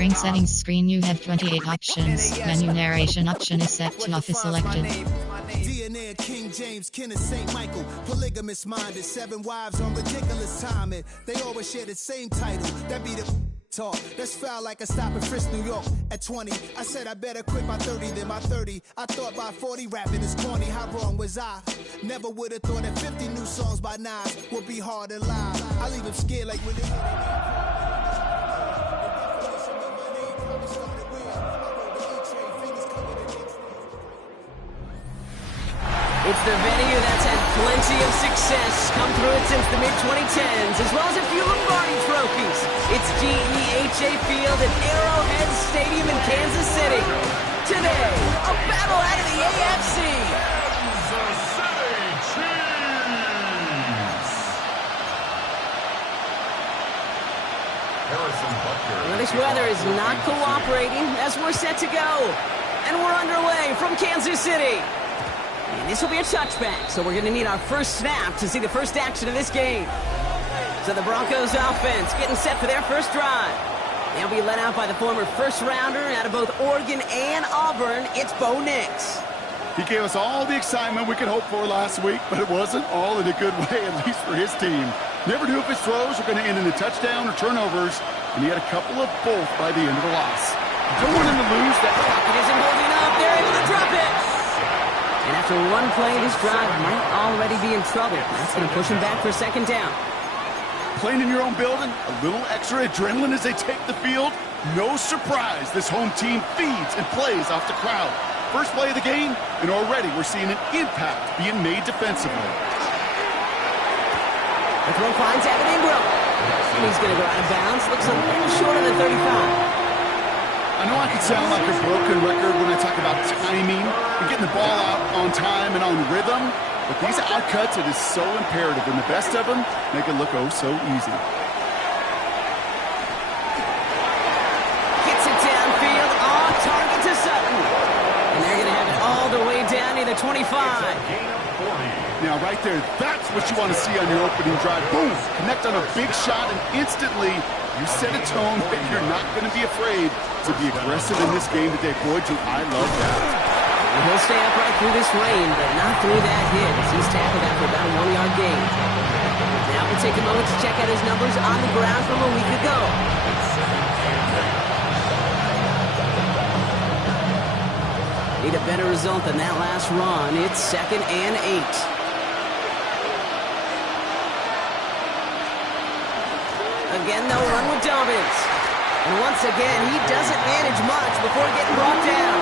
During settings screen you have 28 options. Menu narration option is set to office selected. DNA King James, Ken of St. Michael, polygamous minded, 7 wives on ridiculous timing. They always share the same title, that be the talk. That's foul like a stop in Frisk, New York at 20. I said I better quit by 30 than by 30. I thought by 40 rapping is corny, how wrong was I? Never would have thought that 50 new songs by Nas would be hard to lie. I leave them scared like when they... It's the venue that's had plenty of success, come through it since the mid-2010s, as well as a few Lombardi trophies. It's GEHA Field at Arrowhead Stadium in Kansas City. Today, a battle out of the AFC. Kansas City Chiefs. Harrison Butker. Well, this weather is not cooperating as we're set to go. And we're underway from Kansas City. And this will be a touchback, so we're going to need our first snap to see the first action of this game. So the Broncos offense getting set for their first drive. They'll be led out by the former first-rounder out of both Oregon and Auburn. It's Bo Nix. He gave us all the excitement we could hope for last week, but it wasn't all in a good way, at least for his team. Never knew if his throws were going to end in a touchdown or turnovers, and he had a couple of both by the end of the loss. Don't want him to lose that. Pocket isn't holding up. They're able to drop it. And after one play, this drive might already be in trouble. That's going to push him back for second down. Playing in your own building, a little extra adrenaline as they take the field. No surprise, this home team feeds and plays off the crowd. First play of the game, and already we're seeing an impact being made defensively. The throw finds Evan Ingram. And he's going to go out of bounds. Looks a little short of the 35. I know I can sound like a broken record when I talk about timing and getting the ball out on time and on rhythm, but these outcuts, it is so imperative, and the best of them make it look oh so easy. Gets it downfield, on target to Sutton. And they're going to have it all the way down near the 25. Now right there, that's what you want to see on your opening drive. Boom! Connect on a big shot, and instantly you set a tone that you're not going to be afraid to be aggressive in this game today. Boy, do I love that. And he'll stay upright through this rain, but not through that hit as he's tackled after about a 1-yard gain. Now we'll take a moment to check out his numbers on the ground from a week ago. Need a better result than that last run. It's 2nd and 8. Again, they'll run with Dobbins. And once again, he doesn't manage much before getting brought down.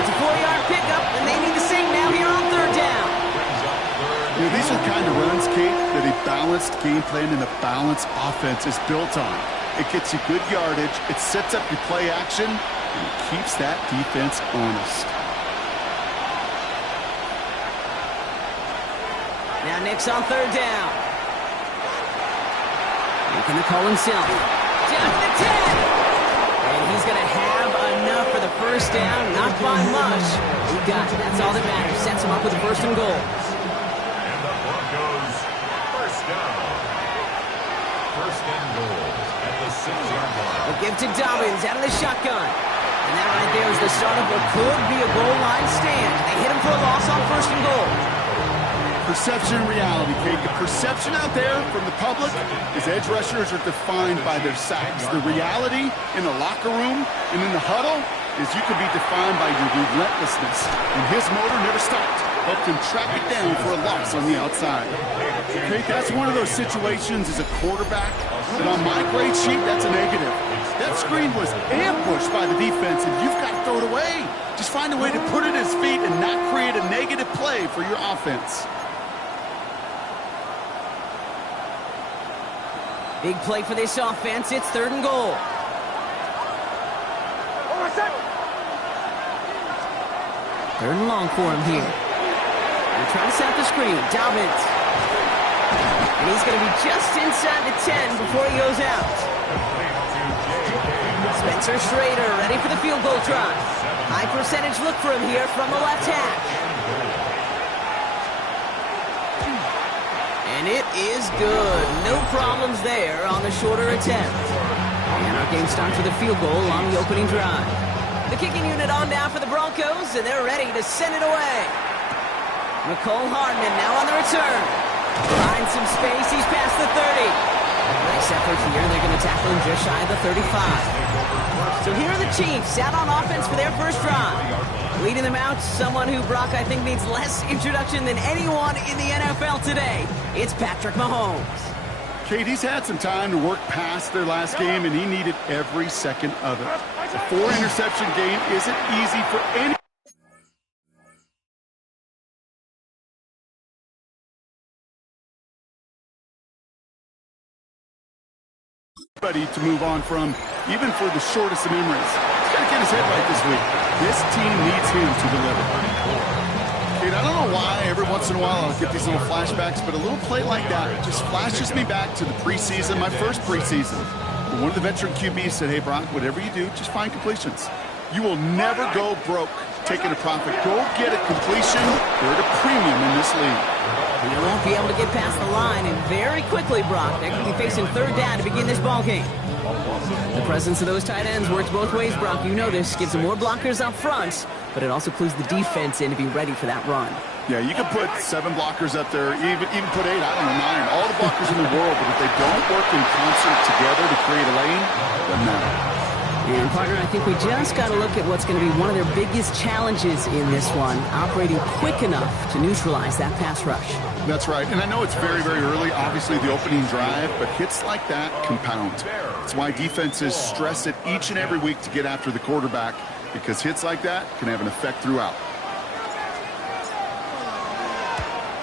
It's a 4-yard pickup, and they need the same now here on 3rd down. You know, these are the kind of runs, Kate, that a balanced game plan and a balanced offense is built on. It gets you good yardage, it sets up your play action, and it keeps that defense honest. Now Nick's on 3rd down. Making the call himself. Down to the 10. And he's going to have enough for the first down. Not by much. He got it. That's all that matters. Sets him up with a 1st and goal. And the Broncos, first down. 1st and goal at the 6-yard line. A give to Dobbins out of the shotgun. And that right there is the start of what could be a goal line stand. They hit him for a loss on 1st and goal. Perception and reality, Kate. The perception out there from the public is edge rushers are defined by their sacks. The reality in the locker room and in the huddle is you can be defined by your relentlessness. And his motor never stopped. Helped him track it down for a loss on the outside. Kate, that's one of those situations as a quarterback that on my grade sheet, that's a negative. That screen was ambushed by the defense, and you've got to throw it away. Just find a way to put it at his feet and not create a negative play for your offense. Big play for this offense. It's 3rd and goal. Third and long for him here. They're trying to set up the screen. Dobbins. And he's going to be just inside the 10 before he goes out. Spencer Schrader ready for the field goal try. High percentage look for him here from the left hash. And it is good. No problems there on the shorter attempt. And our game starts with a field goal on the opening drive. The kicking unit on now for the Broncos, and they're ready to send it away. McCole Hardman now on the return. Finds some space. He's past the 30. Nice effort here. They're going to tackle him just shy of the 35. So here are the Chiefs out on offense for their first drive. Leading them out, someone who, Brock, I think needs less introduction than anyone in the NFL today. It's Patrick Mahomes. Kate, he's had some time to work past their last game, and he needed every second of it. A 4-interception game isn't easy for any. To move on from, even for the shortest of memories. He's got to get his head right this week. This team needs him to deliver. Kate, I don't know why every once in a while I'll get these little flashbacks, but a little play like that just flashes me back to the preseason, my first preseason. One of the veteran QBs said, hey, Brock, whatever you do, just find completions. You will never go broke taking a profit. Go get a completion. They're at a premium in this league. And they won't be able to get past the line, and very quickly, Brock, they're going to be facing third down to begin this ball game. The presence of those tight ends works both ways, Brock. You know this. Gives them more blockers up front, but it also clues the defense in to be ready for that run. Yeah, you can put 7 blockers up there, even put 8, I don't know, 9, all the blockers in the world, but if they don't work in concert together to create a lane, it doesn't matter. And, partner, I think we just got to look at what's going to be one of their biggest challenges in this one, operating quick enough to neutralize that pass rush. That's right, and I know it's very, very early, obviously the opening drive, but hits like that compound. That's why defenses stress it each and every week to get after the quarterback, because hits like that can have an effect throughout.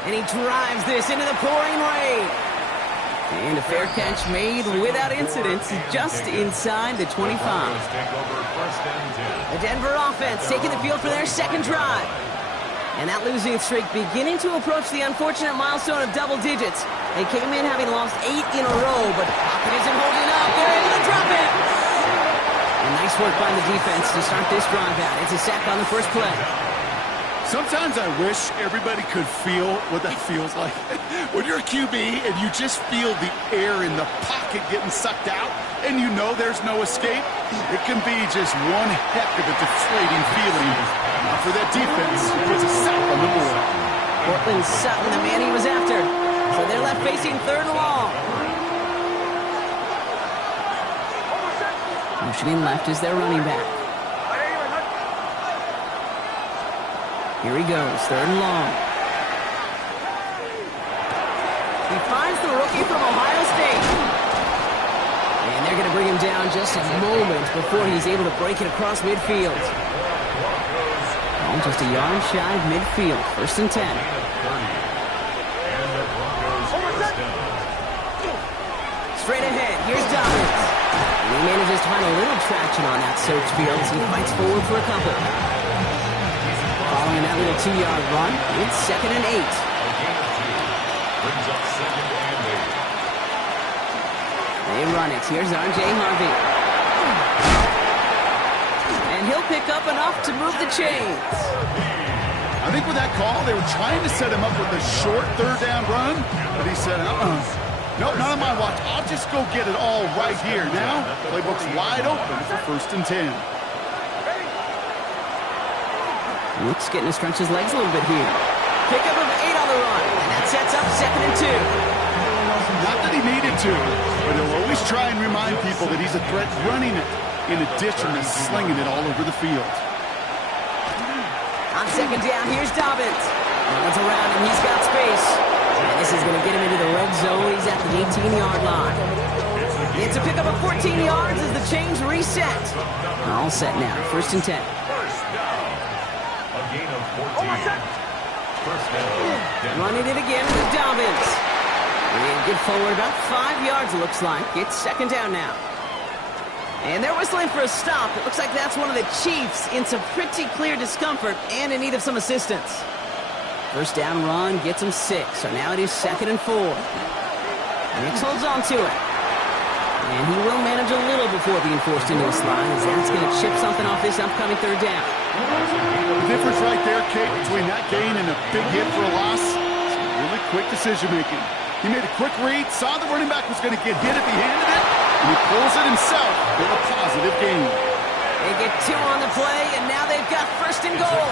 And he drives this into the pouring rain. And a fair catch made without incident, just inside the 25. The Denver offense taking the field for their second drive. And that losing streak beginning to approach the unfortunate milestone of double digits. They came in having lost 8 in a row, but the pocket isn't holding up. They're able to drop it. And nice work by the defense to start this drive out. It's a sack on the first play. Sometimes I wish everybody could feel what that feels like. When you're a QB and you just feel the air in the pocket getting sucked out and you know there's no escape, it can be just one heck of a deflating feeling. Now for that defense, it's a sack on the board. Portland Sutton, the man he was after. So they're left facing third and long. Motioning left is their running back. Here he goes, third and long. He finds the rookie from Ohio State. And they're going to bring him down just a moment before he's able to break it across midfield. Oh, just a yard shy of midfield, first and 10. Straight ahead, here's Dobbins. And he manages to find a little traction on that search field as he fights forward for a couple. Following that little 2-yard run, it's second and 8. They run it. Here's R.J. Harvey. And he'll pick up enough to move the chains. I think with that call, they were trying to set him up with a short third down run, but he said, no, not on my watch. I'll just go get it all right here. Now, playbook's wide open for first and 10. Looks getting to stretch his legs a little bit here. Pickup of 8 on the run, and that sets up second and 2. Not that he needed to, but he'll always try and remind people that he's a threat running it in addition to slinging it all over the field. On second down, here's Dobbins. Runs around, and he's got space. And this is going to get him into the red zone. He's at the 18-yard line. It's a pickup of 14 yards as the chains reset. All set now, first and 10. Running it again with Dobbins. And get forward about 5 yards, it looks like. It's second down now. And they're whistling for a stop. It looks like that's one of the Chiefs in some pretty clear discomfort and in need of some assistance. First down run gets him 6. So now it is second and 4. Nix holds on to it. And he will manage a little before being forced into a slide, as that's going to chip something off this upcoming third down. The difference right there, Kate, between that gain and a big hit for a loss is really quick decision-making. He made a quick read, saw the running back was going to get hit if he handed it, and and he pulls it himself with a positive gain. They get 2 on the play, and now they've got first and goal.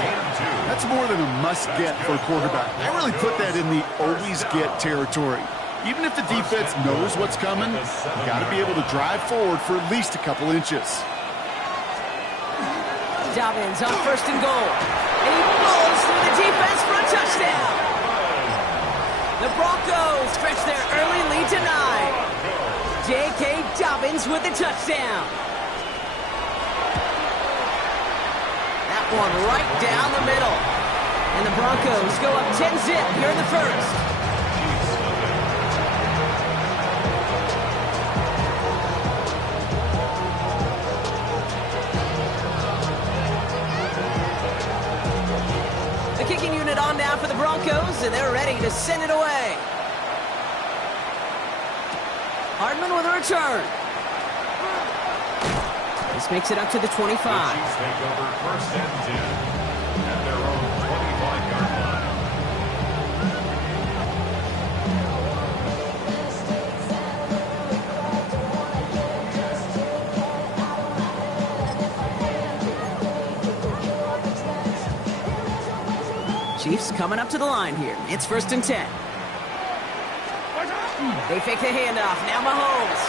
That's more than a must-get for a quarterback. I really put that in the always-get territory. Even if the defense knows what's coming, you got to be able to drive forward for at least a couple inches. Dobbins on first and goal. And he blows through the defense for a touchdown. The Broncos stretch their early lead to 9. J.K. Dobbins with the touchdown. That one right down the middle. And the Broncos go up 10-zip here in the first. The kicking unit on now for the Broncos, and they're ready to send it away. Hardman with a return. This makes it up to the 25. The Chiefs take over first and 10 at their own 25-yard line. Chiefs coming up to the line here. It's first and 10. They fake the handoff. Now Mahomes.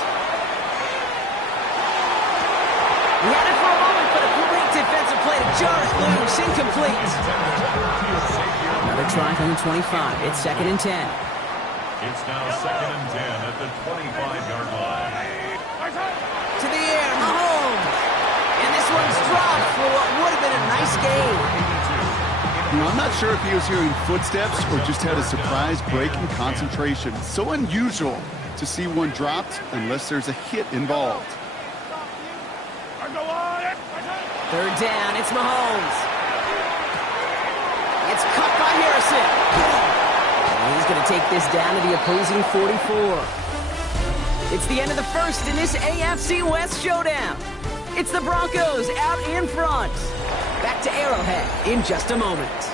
He had it for a moment, but a great defensive play to jar it loose. Incomplete. Another try from the 25. It's second and 10. It's now second and 10 at the 25-yard line. To the air, Mahomes. And this one's dropped for what would have been a nice game. You know, I'm not sure if he was hearing footsteps or just had a surprise break in concentration. So unusual to see one dropped unless there's a hit involved. Third down, it's Mahomes. It's caught by Harrison. And he's going to take this down to the opposing 44. It's the end of the first in this AFC West showdown. It's the Broncos out in front. Back to Arrowhead in just a moment.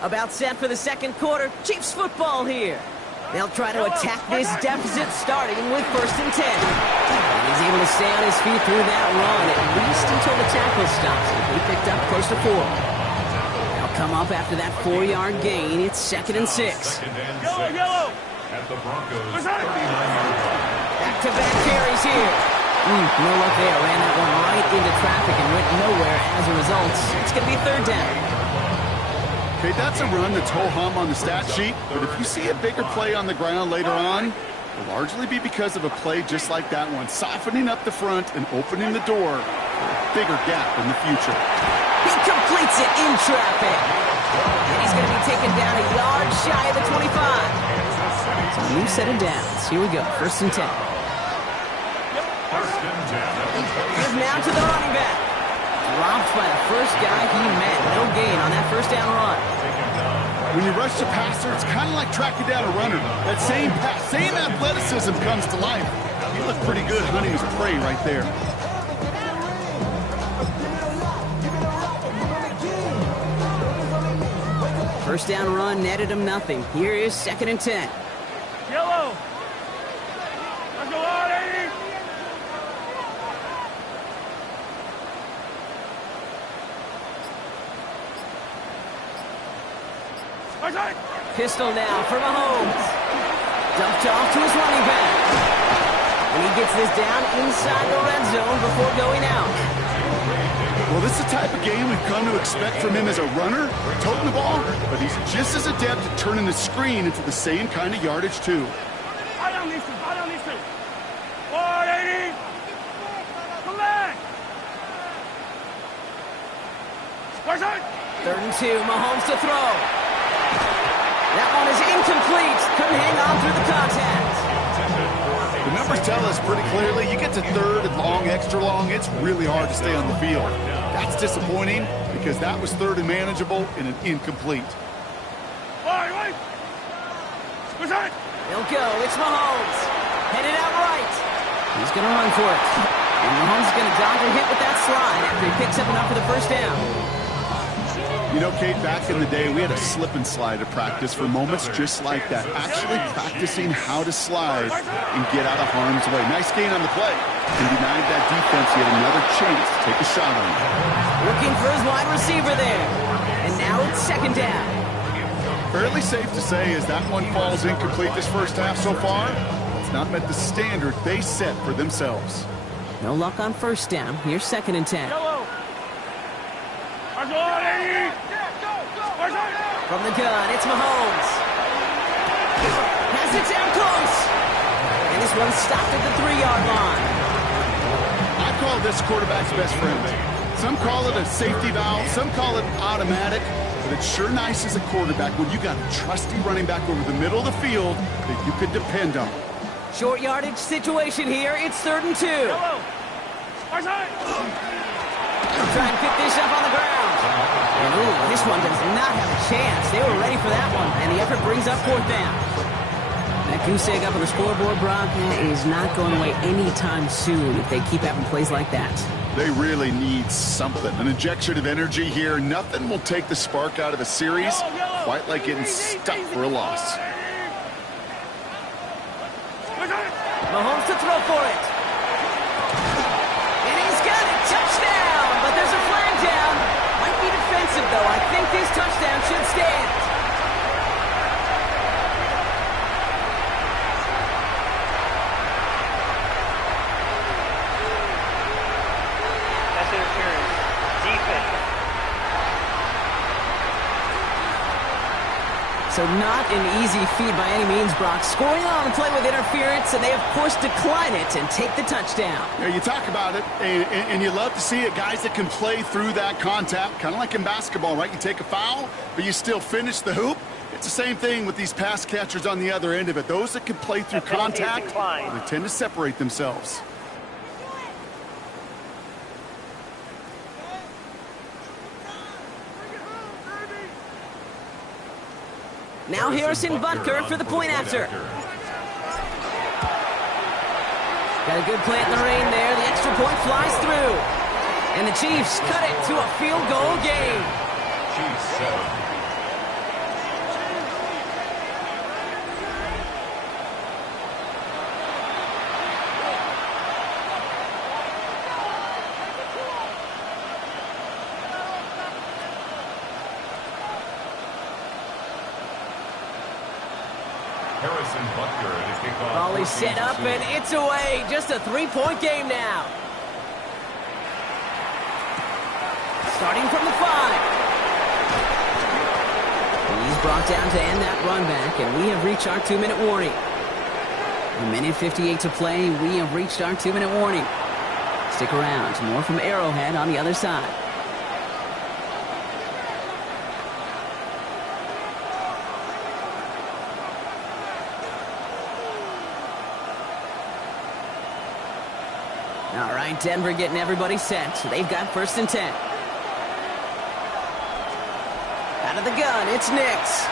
About set for the second quarter. Chiefs football here. They'll try to attack this deficit starting with first and 10. And he's able to stay on his feet through that run, at least until the tackle stops. He picked up close to 4. They'll come up after that 4-yard gain. It's second and 6. Yellow. At the Broncos 39-yard line. Back-to-back carries here. No luck there. Ran that one right into traffic and went nowhere as a result. It's going to be third down. Okay, that's a run that's ho-hum on the stat sheet, but if you see a bigger play on the ground later on, it'll largely be because of a play just like that one, softening up the front and opening the door for a bigger gap in the future. He completes it in traffic. And he's going to be taken down a yard shy of the 25. So a new set of downs. Here we go, first and 10. First and 10. He's now to the running back. Dropped by the first guy he met. No gain on that first down run. When you rush the passer, it's kind of like tracking down a runner. That same pass, same athleticism comes to life. He looked pretty good hunting his prey right there. First down run netted him nothing. Here is second and 10. Yellow. Let's go on, 80. Pistol now for Mahomes. Dumped off to his running back. And he gets this down inside the red zone before going out. Well, this is the type of game we've come to expect from him as a runner, toting the ball, but he's just as adept at turning the screen into the same kind of yardage, too. I don't need to. 180. Come back. Third and 2, Mahomes to throw. That one is incomplete. Couldn't hang on through the contact. The numbers tell us pretty clearly, you get to third and long, extra long, it's really hard to stay on the field. That's disappointing because that was third and manageable and an incomplete. He'll go. It's Mahomes. Headed out right. He's going to run for it. And Mahomes is going to dodge a hit with that slide after he picks up enough for the first down. You know, Kate, back in the day, we had a slip and slide at practice for moments just like that. Actually practicing how to slide and get out of harm's way. Nice gain on the play. And denied that defense yet another chance to take a shot on him. Looking for his wide receiver there. And now it's second down. Fairly safe to say as that one falls incomplete this first half so far, it's not met the standard they set for themselves. No luck on first down. Here's second and 10. From the gun, it's Mahomes. Has it down close. And this one's stopped at the 3-yard line. I call this quarterback's best friend. Some call it a safety valve, some call it automatic, but it's sure nice as a quarterback when you got a trusty running back over the middle of the field that you could depend on. Short yardage situation here. It's 3rd and 2. Try and pick this up on the ground. And ooh, this one does not have a chance. They were ready for that one, and the effort brings up 4th down. That goose egg up on the scoreboard, Brock, is not going away anytime soon if they keep having plays like that. They really need something. An injection of energy here. Nothing will take the spark out of a series quite like getting stuck for a loss. Mahomes to throw for it. And he's got it. Touchdown. But there's a flag down. Might be defensive, though. I think this touchdown should stand. That's interference. Defense. So not an easy feat by any means, Brock. Scoring on the play with interference, and they, of course, decline it and take the touchdown. Yeah, you talk about it, and you love to see it. Guys that can play through that contact, kind of like in basketball, right? You take a foul, but you still finish the hoop. It's the same thing with these pass catchers on the other end of it. Those that can play through contact, they tend to separate themselves. Now Harrison Butker for the point after. Got a good play in the rain there. The extra point flies through. And the Chiefs cut it to a field goal game. Chiefs 7. Harrison Butker to kick off. Ball is set up and it's away. Just a 3-point game now. Starting from the 5. He's brought down to end that run back, and we have reached our 2-minute warning. 1:58 to play. We have reached our 2-minute warning. Stick around. More from Arrowhead on the other side. All right, Denver getting everybody set. So they've got 1st and 10. Out of the gun, it's Nix.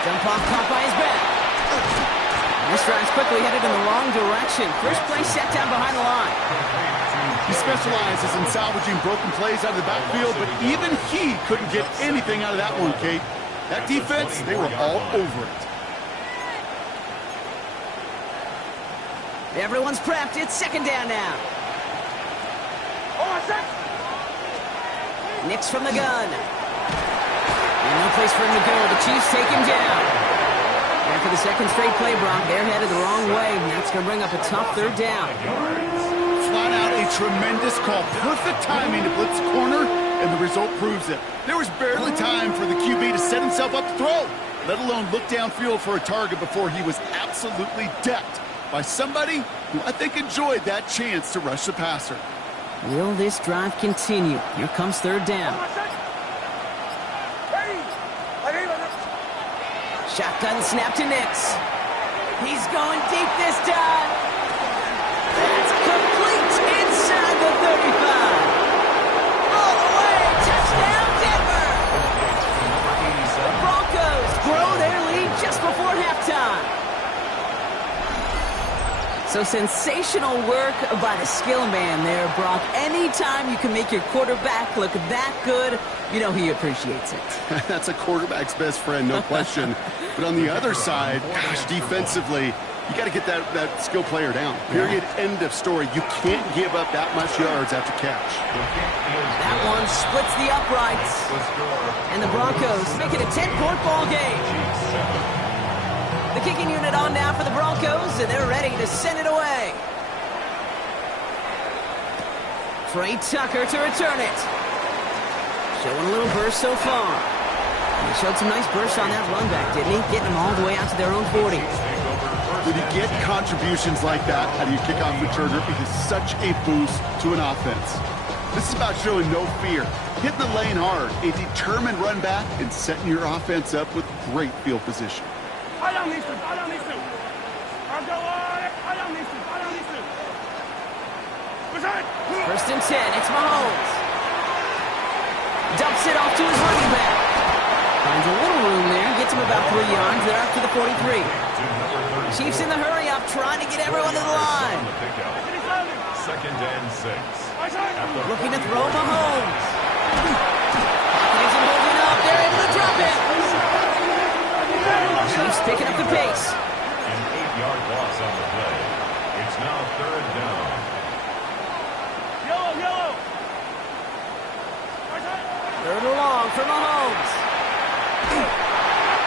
Jump off caught by his back. This drive's quickly headed in the wrong direction. First play set down behind the line. He specializes in salvaging broken plays out of the backfield, but even he couldn't get anything out of that one, Kate. That defense, they were all over it. Everyone's prepped. It's 2nd down now. Nix from the gun. And no place for him to go. The Chiefs take him down. And for the 2nd straight play, Brock, they're headed the wrong way. And that's going to bring up a tough 3rd down. Flat out a tremendous call. Perfect timing to blitz corner, and the result proves it. There was barely time for the QB to set himself up to throw, let alone look downfield for a target before he was absolutely decked by somebody who I think enjoyed that chance to rush the passer. Will this drive continue? Here comes 3rd down. Shotgun snap to Nix. He's going deep this time. That's complete inside the 35. All the way. Touchdown, Denver. The Broncos grow their lead just before halftime. So sensational work by the skill man there, Brock. Anytime you can make your quarterback look that good, you know he appreciates it. That's a quarterback's best friend, no question. But on the other side, gosh, defensively, you got to get that skill player down. Period. End of story. You can't give up that much yards after catch. That one splits the uprights. And the Broncos make it a 10-point ball game. The kicking unit on now for the Broncos, and they're ready to send it away. Trey Tucker to return it. Showing a little burst so far. He showed some nice bursts on that run back, didn't he? Getting them all the way out to their own 40. When you get contributions like that out of your kickoff returner, it is such a boost to an offense. This is about showing no fear, hitting the lane hard, a determined run back, and setting your offense up with great field position. I don't need to. I'll go on. I don't need to. First and 10, it's Mahomes. Dumps it off to his running back. Finds a little room there, gets him about 3 yards. They're up to the 43. Chiefs in the hurry-up, trying to get everyone to the line. Second and 6. Looking to throw Mahomes. He's moving up, they're able to drop it. Chiefs picking up the pace. An 8-yard loss on the play. It's now third down. Yellow. Third and long for Mahomes.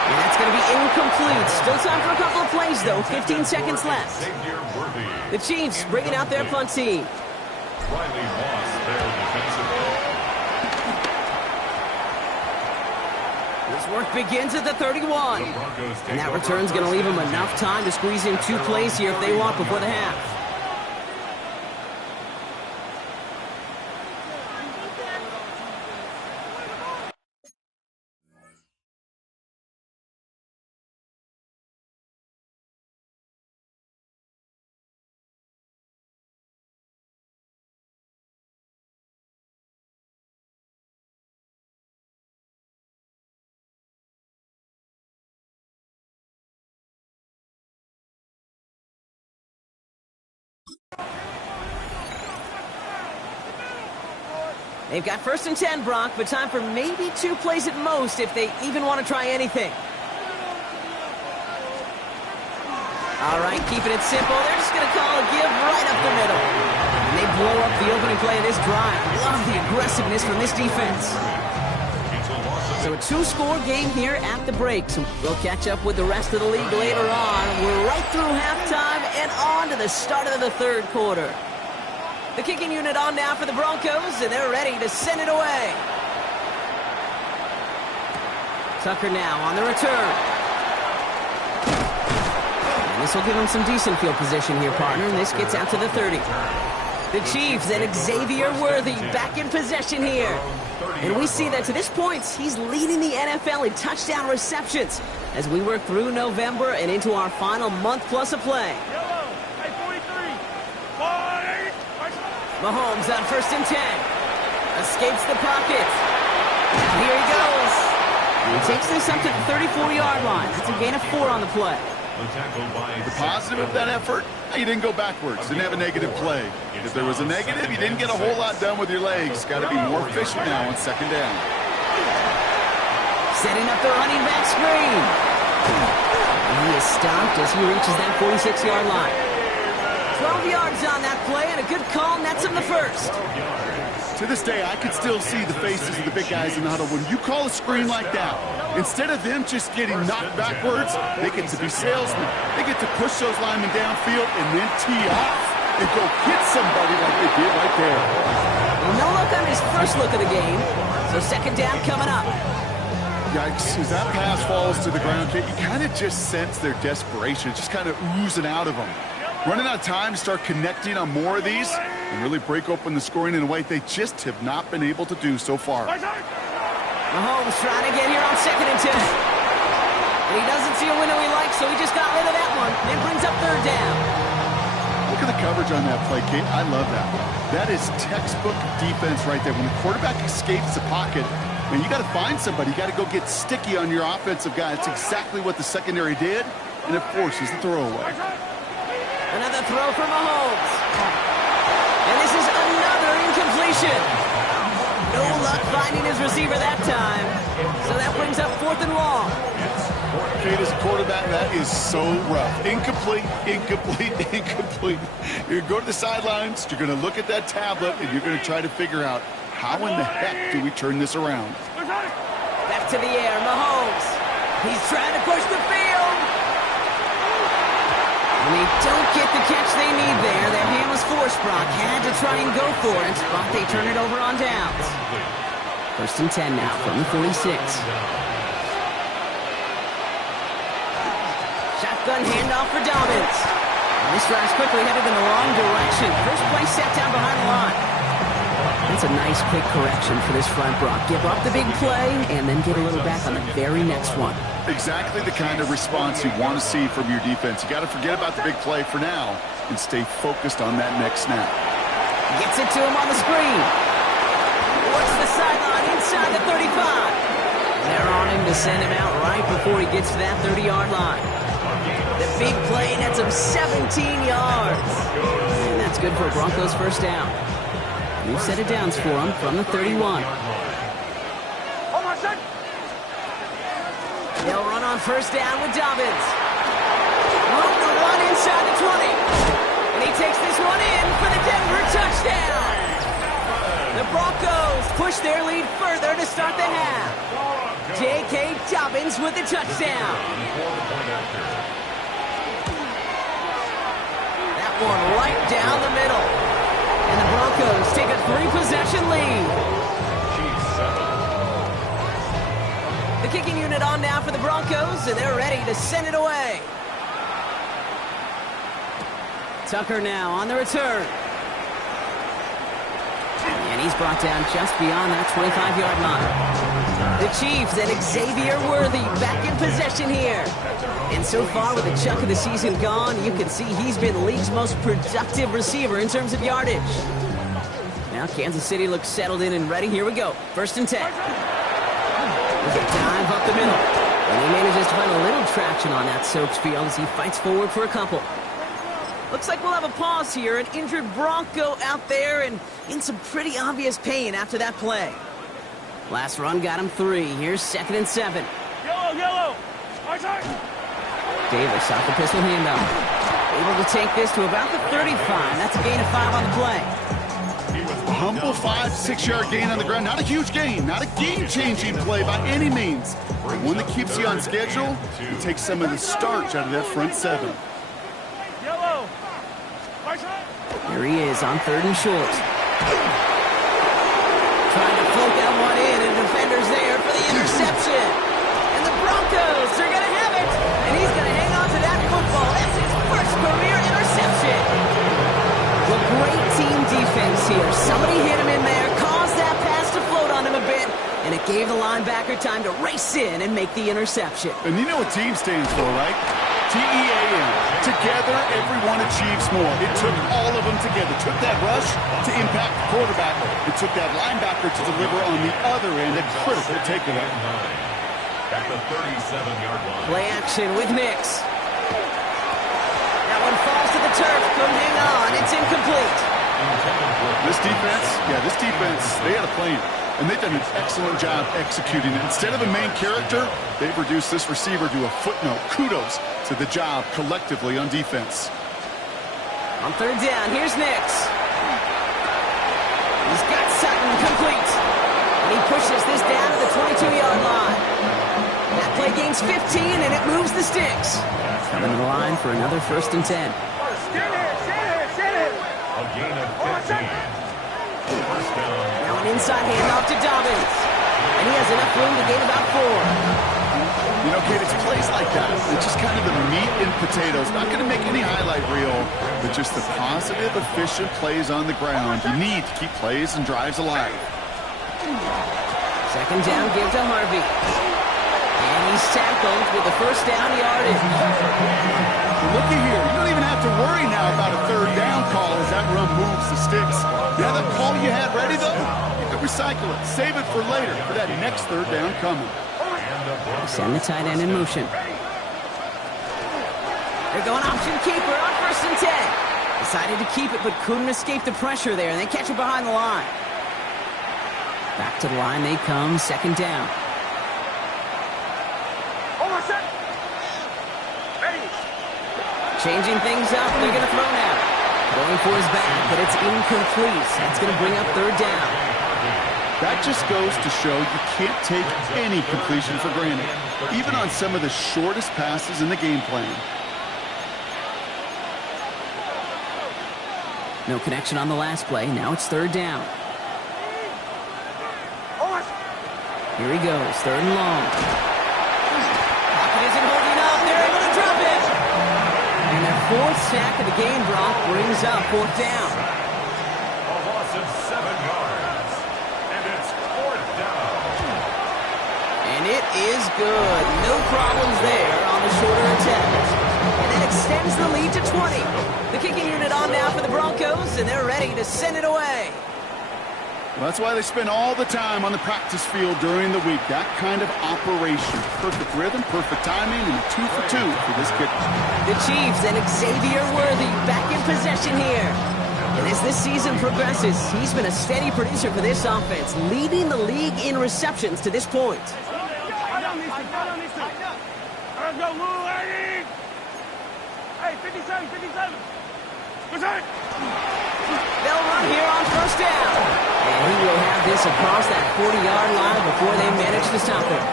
And that's going to be incomplete. Still time for a couple of plays, though. 15 seconds left. The Chiefs bringing out their punt team. Riley Moss there defensively. This work begins at the 31. And that return's going to leave them enough time to squeeze in 2 plays here if they want before the half. They've got first and 10, Brock, but time for maybe 2 plays at most if they even want to try anything. All right, keeping it simple. They're just going to call a give right up the middle. And they blow up the opening play of this drive. Love the aggressiveness from this defense. So a 2-score game here at the break. So we'll catch up with the rest of the league later on. We're right through halftime and on to the start of the third quarter. The kicking unit on now for the Broncos, and they're ready to send it away. Tucker now on the return. And this will give him some decent field position here, partner, and this gets out to the 30. The Chiefs and Xavier Worthy back in possession here. And we see that to this point, he's leading the NFL in touchdown receptions as we work through November and into our final month plus of play. Mahomes on first and 10. Escapes the pocket. And here he goes. He takes this up to the 34-yard line. That's a gain of 4 on the play. The positive of that effort, you didn't go backwards. Didn't have a negative play. If there was a negative, you didn't get a whole lot done with your legs. Got to be more efficient now on second down. Setting up the running back screen. And he is stopped as he reaches that 46-yard line. 12 yards on that play, and a good call nets him the first. To this day, I could still see the faces of the big guys in the huddle. When you call a screen like that, instead of them just getting knocked backwards, they get to be salesmen. They get to push those linemen downfield and then tee off and go hit somebody like they did right there. No look on his first look of the game, so second down coming up. Yikes, as that pass falls to the ground, you kind of just sense their desperation. It's just kind of oozing out of them. Running out of time to start connecting on more of these and really break open the scoring in a way they just have not been able to do so far. Mahomes trying to get here on second and 10. And he doesn't see a window he likes, so he just got rid of that one and brings up third down. Look at the coverage on that play, Kate. I love that. That is textbook defense right there. When the quarterback escapes the pocket, man, you got to find somebody. You got to go get sticky on your offensive guy. That's exactly what the secondary did, and it forces the throwaway. Another throw for Mahomes. And this is another incompletion. No luck finding his receiver that time. So that brings up 4th and long. Kate, as a quarterback, that is so rough. Incomplete, incomplete, incomplete. You're going to go to the sidelines, you're going to look at that tablet, and you're going to try to figure out how in the heck do we turn this around. Back to the air, Mahomes. He's trying to push the field. And they don't get the catch they need there. Their hand was forced. Brock had to try and go for it, but they turn it over on downs. 1st and 10 now from the 46. Shotgun handoff for Dobbins. And this drive's quickly headed in the wrong direction. First play set down behind the line. That's a nice quick correction for this front, Brock. Give up the big play and then get a little back on the very next one. Exactly the kind of response you want to see from your defense. You got to forget about the big play for now and stay focused on that next snap. Gets it to him on the screen. Works the sideline inside the 35. They're on him to send him out right before he gets to that 30-yard line. The big play nets him 17 yards. And that's good for a Broncos first down. New set of downs for him from the 31. They'll run on first down with Dobbins. Room to run inside the 20. And he takes this one in for the Denver touchdown. The Broncos push their lead further to start the half. J.K. Dobbins with the touchdown. That one right down the middle. And the Broncos take a 3-possession lead. The kicking unit on now for the Broncos, and they're ready to send it away. Tucker now on the return. And he's brought down just beyond that 25-yard line. The Chiefs and Xavier Worthy back in possession here. And so far, with a chunk of the season gone, you can see he's been the league's most productive receiver in terms of yardage. Now Kansas City looks settled in and ready. Here we go. 1st and 10. There's a dive up the middle. And he manages to find a little traction on that Soaks field as he fights forward for a couple. Looks like we'll have a pause here. An injured Bronco out there and in some pretty obvious pain after that play. Last run got him 3. Here's 2nd and 7. Yellow. Davis off the pistol handoff. Able to take this to about the 35. That's a gain of 5 on the play. A humble 5-6-yard gain on the ground. Not a huge gain. Not a game-changing play by any means. But one that keeps you on schedule and takes some of the starch out of that front 7. Yellow. Here he is on 3rd and short. Trying to float that one in, and the defender's there for the interception. And the Broncos are going to have it. And he's going to hang on to that football. That's his first career interception. Well, great team defense here. Somebody hit him in there, caused that pass to float on him a bit, and it gave the linebacker time to race in and make the interception. And you know what team stands for, right? T-E-A-M. Together, everyone achieves more. It took all of them together. It took that rush to impact the quarterback. It took that linebacker to deliver on the other end, a critical takeaway. At the 37-yard line. Play action with Nix. That one falls to the turf. Couldn't hang on. It's incomplete. This defense, they had a plan. And they've done an excellent job executing it. Instead of a main character, they've reduced this receiver to a footnote. Kudos to the job collectively on defense. On 3rd down, here's Nix. He's got Sutton complete. And he pushes this down to the 22-yard line. That play gains 15, and it moves the sticks. Coming to the line for another 1st and 10. Sit it. A gain of 15. First down. Now an inside handoff to Dobbins. And he has enough room to gain about 4. You know, Kate, it's plays like that. It's just kind of the meat and potatoes. Not going to make any highlight reel, but just the positive, efficient plays on the ground. You need to keep plays and drives alive. 2nd down, give to Harvey. And he's tackled with the first down yardage. Looky here. You don't even have to worry now about a 3rd down call as that run moves the sticks. Yeah, that call you had ready, though, you can recycle it. Save it for later for that next 3rd down coming. Send the tight end in motion. They're going option keeper on 1st and 10. Decided to keep it, but couldn't escape the pressure there, and they catch it behind the line. Back to the line they come, 2nd down. Changing things up, they're going to throw now. Going for his back, but it's incomplete. That's going to bring up 3rd down. That just goes to show you can't take any completion for granted, even on some of the shortest passes in the game plan. No connection on the last play. Now it's 3rd down. Here he goes, 3rd and long. Pocket isn't holding up. They're able to drop it. And their 4th sack of the game, Brock, brings up 4th down. A loss of 7 yards. And it's 4th down. And it is good. No problems there on the shorter attempt. And that extends the lead to 20. The kicking unit on now for the Broncos, and they're ready to send it away. Well, that's why they spend all the time on the practice field during the week. That kind of operation. Perfect rhythm, perfect timing, and 2 for 2 for this kicker. The Chiefs and Xavier Worthy back in possession here. And as this season progresses, he's been a steady producer for this offense, leading the league in receptions to this point. Hey, 57, 57. They'll run here on 1st down. And he will have this across that 40-yard line before they manage to stop him.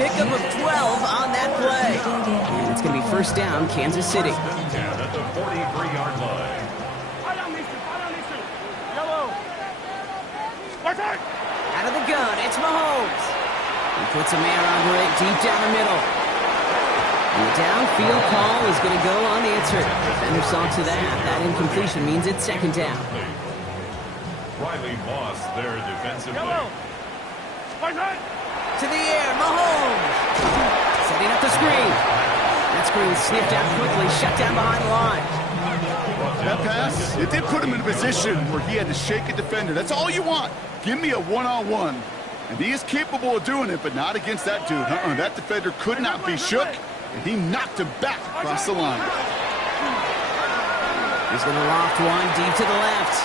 Pickup of 12 on that play. And it's going to be 1st down, Kansas City. At the 43-yard line. Out of the gun, it's Mahomes. He puts a man under it deep down the middle. And the downfield call is going to go unanswered. Defender saw to that. That incompletion means it's 2nd down. Riley Moss there defensively. To the air, Mahomes. Setting up the screen. That screen sniffed out quickly, shut down behind the line. That pass, it did put him in a position where he had to shake a defender. That's all you want. Give me a one-on-one. And he is capable of doing it, but not against that dude. That defender could not be shook, and he knocked him back across the line. He's going to loft one deep to the left.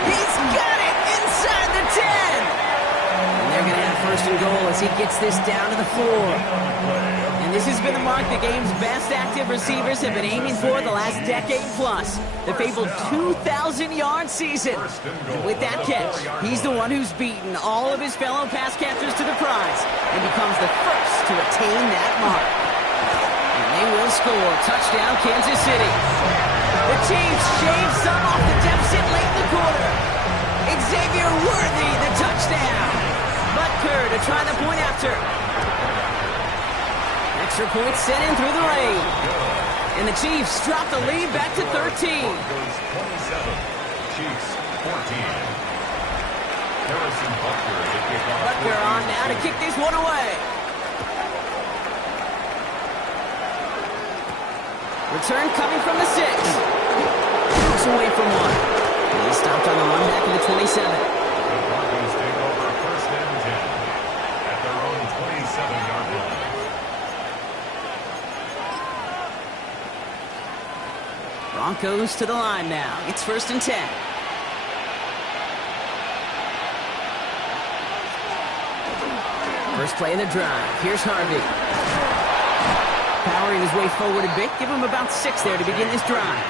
He's got it inside the 10. And they're going to have 1st and goal as he gets this down to the 4. And this has been the mark the game's best active receivers have been aiming for the last decade plus. The fabled 2,000-yard season. And with that catch, he's the one who's beaten all of his fellow pass catchers to the prize and becomes the first to attain that mark. And they will score. Touchdown, Kansas City. The Chiefs shave some off the deficit late in the quarter. Xavier Worthy, the touchdown. Butker to try the point after. Extra point sent in through the rain. And the Chiefs drop the lead back to 13. Broncos 27, Chiefs 14. Harrison Butker to kick off. Butker on now to kick this one away. Return coming from the 6. Moves away from one. And he's stopped on the run back to the 27. The Broncos take over 1st and 10 at their own 27-yard line. Broncos to the line now. It's 1st and 10. First play of the drive. Here's Harvey. Powering his way forward a bit. Give him about 6 there to begin this drive.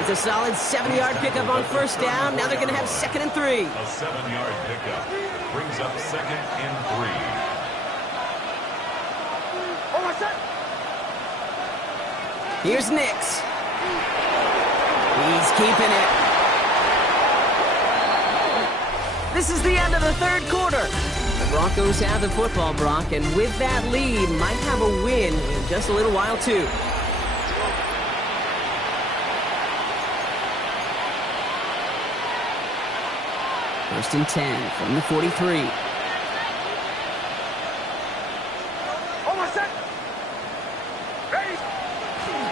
It's a solid 70-yard pickup on 1st down. Now they're going to have 2nd and 3. A 7-yard pickup brings up 2nd and 3. Here's Nix. He's keeping it. This is the end of the 3rd quarter. The Broncos have the football, Brock, and with that lead, might have a win in just a little while, too. First and 10 from the 43.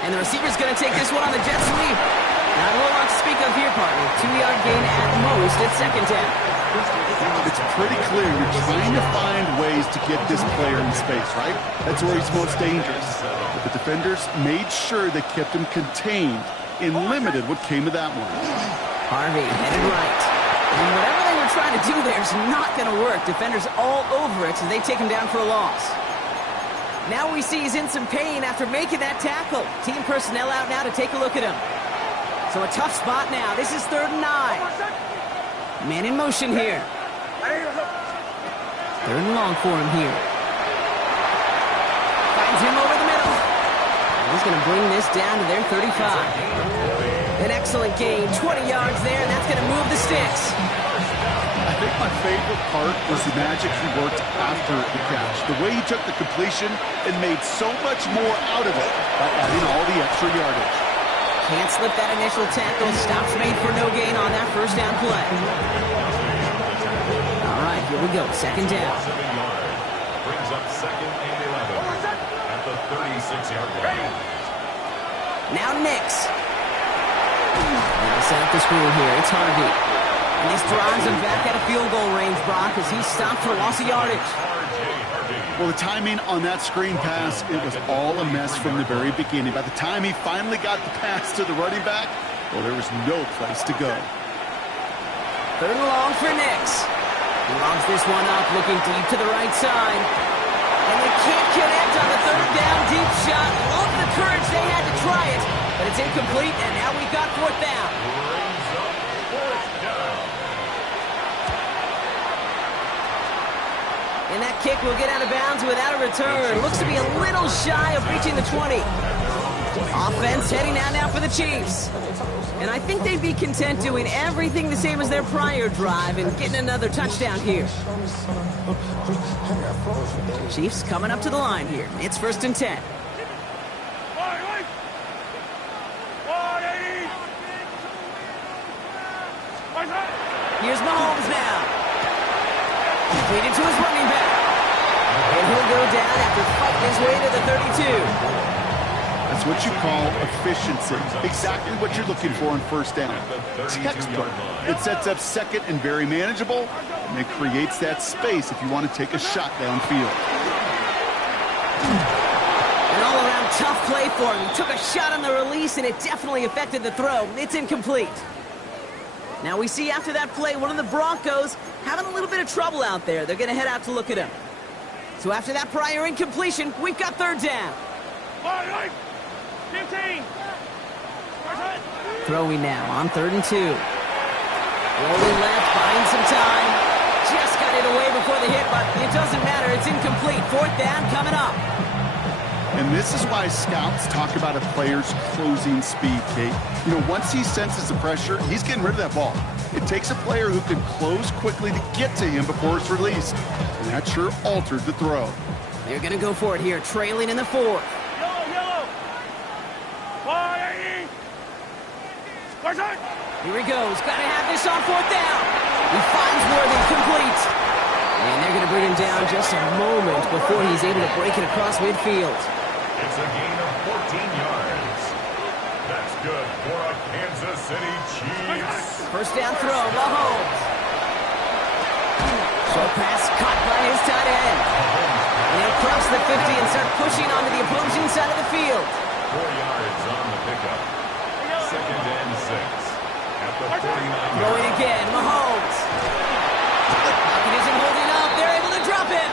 And the receiver's going to take this one on the jet sweep. Not a whole lot to speak of here, partner. 2-yard gain at most at 2nd down. It's pretty clear you're trying to find ways to get this player in space, right? That's where he's most dangerous. But the defenders made sure they kept him contained and limited what came of that one. Harvey headed right. And whatever they were trying to do there is not going to work. Defenders all over it, so they take him down for a loss. Now we see he's in some pain after making that tackle. Team personnel out now to take a look at him. So a tough spot now. This is 3rd and 9. Man in motion here. 3rd and long for him here. Finds him over the middle. And he's going to bring this down to their 35. An excellent gain. 20 yards there, and that's going to move the sticks. I think my favorite part was the magic he worked after the catch. The way he took the completion and made so much more out of it by adding all the extra yardage. Can't slip that initial tackle. Stops made for no gain on that first down play. All right, here we go. 2nd down. Brings up 2nd and 11 at the 36-yard line. Now Nix. Set up the screen here. It's Harvey. And this drives him back out of field goal range, Brock, as he stopped for loss of yardage. Well, the timing on that screen pass, it was all a mess from the very beginning. By the time he finally got the pass to the running back, well, there was no place to go. 3rd and long for Nix. He logs this one up, looking deep to the right side. And they can't connect on the 3rd down deep shot. Love the courage they had to try it, but it's incomplete, and now we've got 4th down. Brings up 4th down. And that kick will get out of bounds without a return. Looks to be a little shy of reaching the 20. Offense heading out now for the Chiefs. And I think they'd be content doing everything the same as their prior drive and getting another touchdown here. Chiefs coming up to the line here. It's 1st and 10. Here's Mahomes now. Completed to his running back. And he'll go down after fighting his way to the 32. That's what you call efficiency. Exactly what you're looking for on 1st down. Textbook. It sets up 2nd and very manageable, and it creates that space if you want to take a shot downfield. An all-around tough play for him. He took a shot on the release, and it definitely affected the throw. It's incomplete. Now we see after that play, one of the Broncos having a little bit of trouble out there. They're going to head out to look at him. So after that prior incompletion, we've got 3rd down. 15. Throwing now on 3rd and 2. Rolling left, buying some time. Just got it away before the hit, but it doesn't matter. It's incomplete. 4th down coming up. And this is why scouts talk about a player's closing speed, Kate. You know, once he senses the pressure, he's getting rid of that ball. It takes a player who can close quickly to get to him before it's released. And that sure altered the throw. They're going to go for it here, trailing in the 4th. Yellow. 480. Here he goes. Got to have this on 4th down. He finds Worthy, complete. And they're going to bring him down just a moment before he's able to break it across midfield. It's a gain of 14 yards. That's good for a Kansas City Chiefs. 1st down throw, Mahomes. Short pass caught by his tight end. And he'll cross the 50 and start pushing onto the opposing side of the field. 4 yards on the pickup. 2nd and 6 at the 49. Going again, Mahomes. Pocket isn't holding up. They're able to drop him.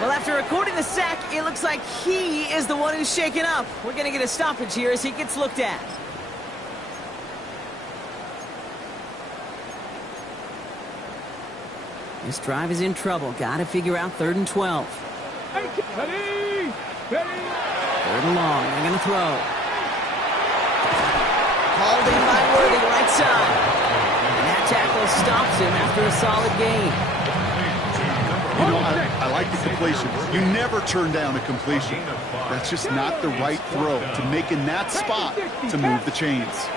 Well, after recording the sack, it looks like he is the one who's shaken up. We're going to get a stoppage here as he gets looked at. This drive is in trouble. Got to figure out 3rd and 12. 3rd and long. They're going to throw. Hauled in by Worthy, right side. And that tackle stops him after a solid gain. You know, I like the completion. You never turn down a completion. That's just not the right throw to make in that spot to move the chains.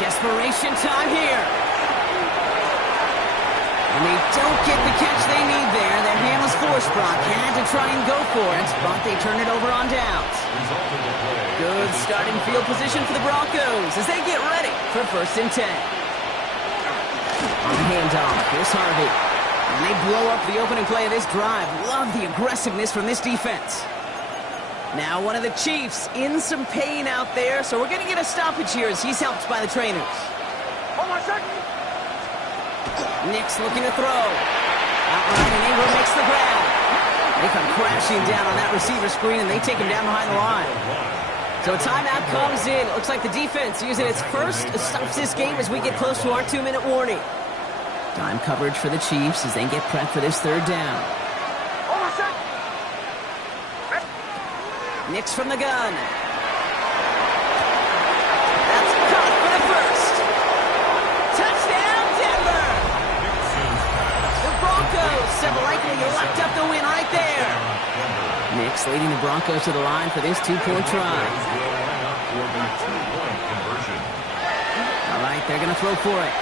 Desperation time here. And they don't get the catch they need there. Their hand was forced. Brock had to try and go for it, but they turn it over on downs. Good starting field position for the Broncos as they get ready for 1st and 10. On the handoff, here's Harvey. And they blow up the opening play of this drive. Love the aggressiveness from this defense. Now one of the Chiefs in some pain out there, so we're going to get a stoppage here as he's helped by the trainers. Hold on a second. Nick's looking to throw. Outright, and Ingram makes the grab. They come crashing down on that receiver screen, and they take him down behind the line. So a timeout comes in. It looks like the defense using its first stops this game as we get close to our 2-minute warning. Time coverage for the Chiefs as they get prepped for this third down. Hold on a second. Nick's from the gun. That's caught for the first. Touchdown, Denver! The Broncos have likely locked up the win right there. Nick's leading the Broncos to the line for this two-point try. All right, they're going to throw for it.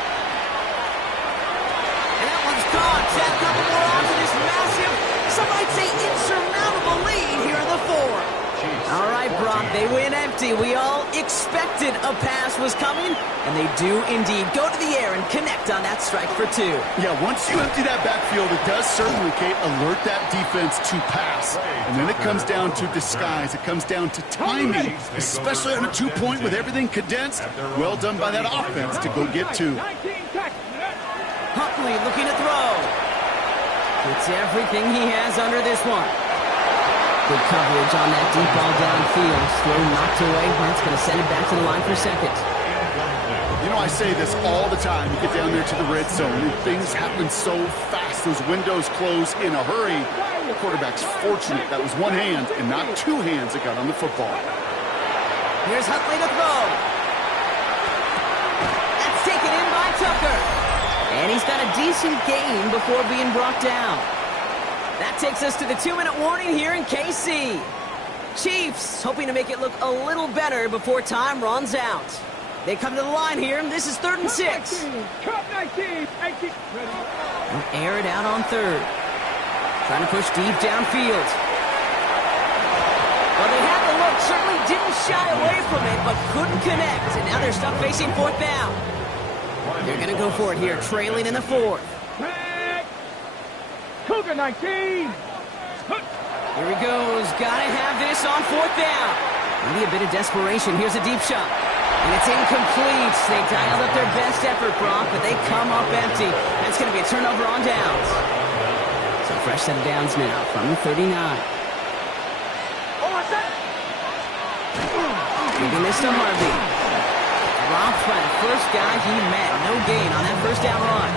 And that one's caught. Add a couple more on to this massive, some might say insurmountable lead here in the fourth. All right, Brock, they win empty. We all expected a pass was coming, and they do indeed go to the air and connect on that strike for two. Yeah, once you empty that backfield, it does certainly, Kate, alert that defense to pass. And then it comes down to disguise. It comes down to timing, especially on a two-point with everything condensed. Well done by that offense to go get two. Huntley looking to throw. It's everything he has under this one. Good coverage on that deep ball downfield. Throw knocked away. That's going to send it back to the line for second. You know, I say this all the time. You get down there to the red zone, and things happen so fast. Those windows close in a hurry. The quarterback's fortunate that was one hand and not two hands that got on the football. Here's Huntley to throw. That's taken in by Tucker. And he's got a decent gain before being brought down. That takes us to the 2-minute warning here in KC. Chiefs hoping to make it look a little better before time runs out. They come to the line here, and this is 3rd and 6. They'll air it out on third. Trying to push deep downfield. Well, they had the look, certainly didn't shy away from it, but couldn't connect. And now they're stuck facing 4th down. They're going to go for it here, trailing in the 4th. Cougar 19. Here he goes. Gotta have this on 4th down. Maybe a bit of desperation. Here's a deep shot. And it's incomplete. They dialed up their best effort, Brock, but they come up empty. That's going to be a turnover on downs. So fresh set of downs now from the 39. Giving this to Harvey. Dropped by the first guy he met. No gain on that first down run.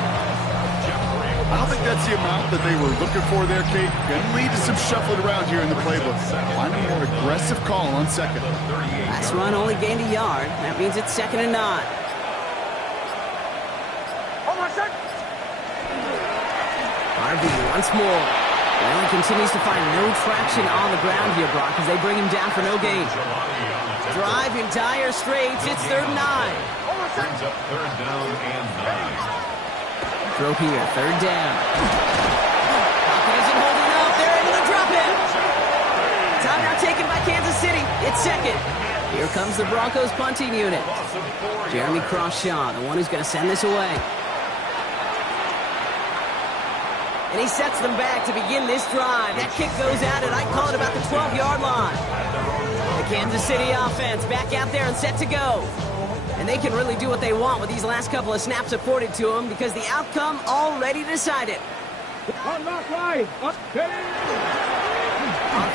I don't think that's the amount that they were looking for there, Kate. Going to lead to some shuffling around here in the playbook. Find a more aggressive call on second. Last run only gained a yard. That means it's 2nd and 9. Hold on a second. Harvey once more. Well, he continues to find no traction on the ground here, Brock, as they bring him down for no gain. Drive in dire straits. It's 3rd and 9. Brings up 3rd down and 9. Throw here, 3rd down. Pocket isn't holding up. They're able to drop it. Timeout taken by Kansas City. It's 2nd. Here comes the Broncos punting unit. Jeremy Crawshaw, the one who's going to send this away. And he sets them back to begin this drive. That kick goes out at, I'd call it about the 12-yard line. The Kansas City offense back out there and set to go. And they can really do what they want with these last couple of snaps afforded to them because the outcome already decided. On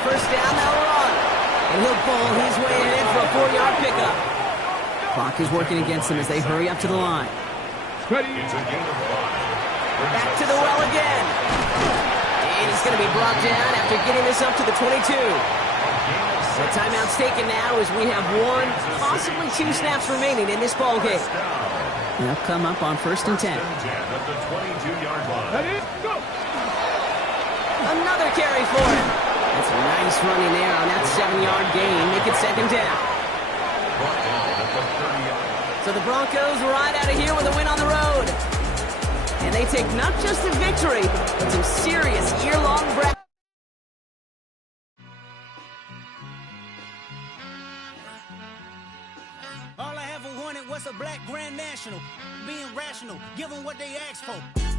first down, they'll run. And he'll bowl his way ahead for a 4-yard pickup. Clock is working against them as they hurry up to the line. Ready. Back to the well again. And he's going to be brought down after getting this up to the 22. The timeout's taken now as we have 1, possibly 2 snaps remaining in this ball game. They'll come up on 1st and 10. Ready. Go. Another carry for him. That's a nice running there on that 7-yard gain. Make it 2nd down. So the Broncos ride out of here with a win on the road. And they take not just a victory, but some serious year-long breath. What's a black grand national? Being rational, give them what they ask for.